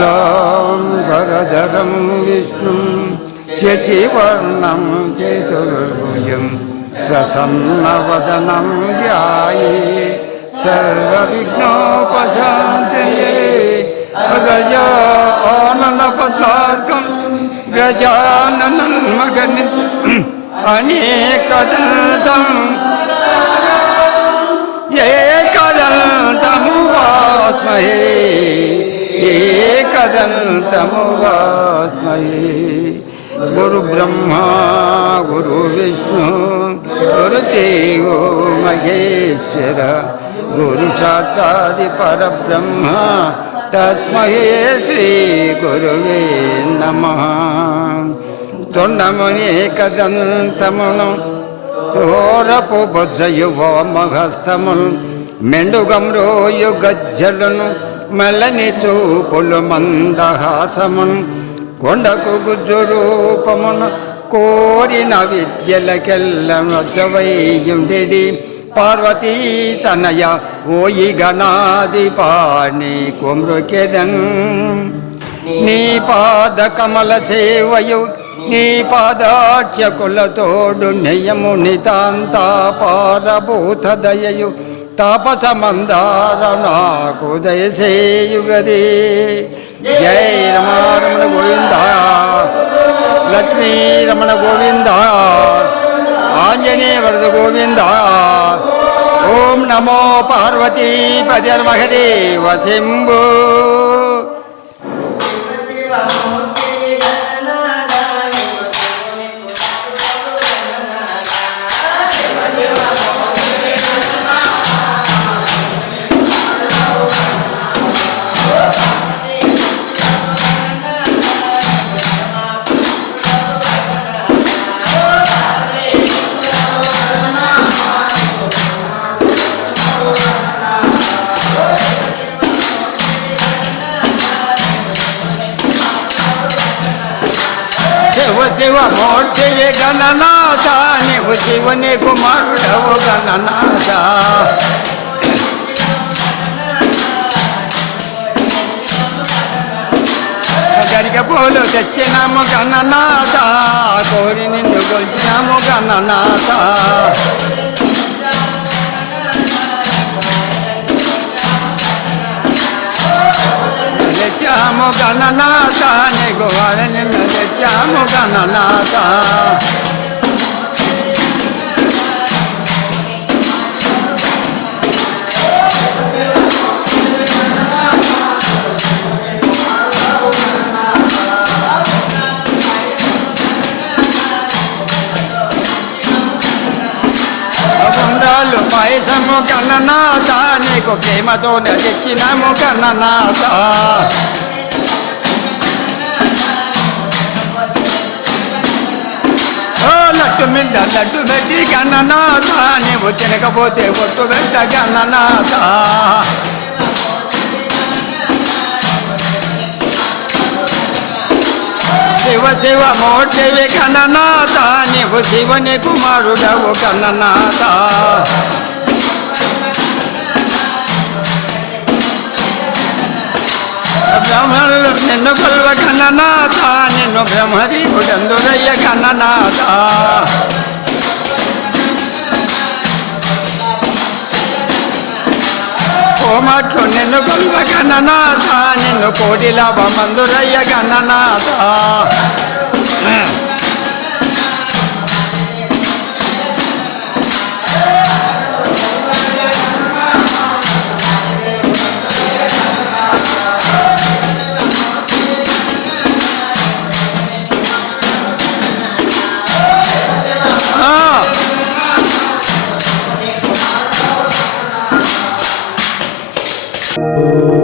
शुक्लां वरदरं विष्णुं शशिवर्णं चतुर्भुजं प्रसन्नवदनं ध्याये सर्वविघ्नोपशान्तये गजाननपद्मार्कं गजाननं मगनिम् వేదమువాస్మయే గురుబ్రహ్మా గురు విష్ణు గురు గురుదేవో మహేశ్వర గురు సాక్షాది పరబ్రహ్మ తస్మయే శ్రీ గురువే నమ. తొండమునేకదంతమును ఘోరపు బొజ్జయువ మహస్తమును మెండుగం రోయు గజ్జలను మెల్లని చూపులు మందహాసమున్ కొండకు గుజ్జు రూపమును కోరిన విద్యలకెల్లనొచ్చవైయుండి పార్వతీ తనయ ఓయి గణాది పాణి కుమృకెదన్. నీ పాద కమల సేవయు నీ పాదార్చకులతోడు నెయ్యము నితాంతా పారభూత దయయు తాపస మందార నాకు దయసేయుగది జై రమారమణ గోవింద లక్ష్మీ రమణ గోవింద ఆంజనేయ వరద గోవింద ఓం నమో పార్వతీ పదర్మహదేవ శంభో శివ శివ మూర్తివి గణనాథ? నీవు శివుని కుమారుడవు గణనాథ. గరిక తెచ్చినాము గణనాథ. కోరి నిన్ను కొలిచినాము గణనాథ. తెచ్చాము గణనాథ. నీకు గణనాథ బృందాలు పాయసము గణనాథ నీకు ప్రేమతో తెచ్చినాము కన్ననాథ లడ్డు లడ్డు పెట్టి గన్ననాథ నీవు తినకపోతే ఒట్టు పెట్ట గన్ననాథ శివ శివ మోటివి గణనాథ నీవు శివుని కుమారుడవు గణనాథ బ్రహ్మలు నిన్ను కొల్వ కోమట్లు నిన్ను కొల్ల గణనాథ నిన్ను కోడిల బమందురయ్య గణనాథ. you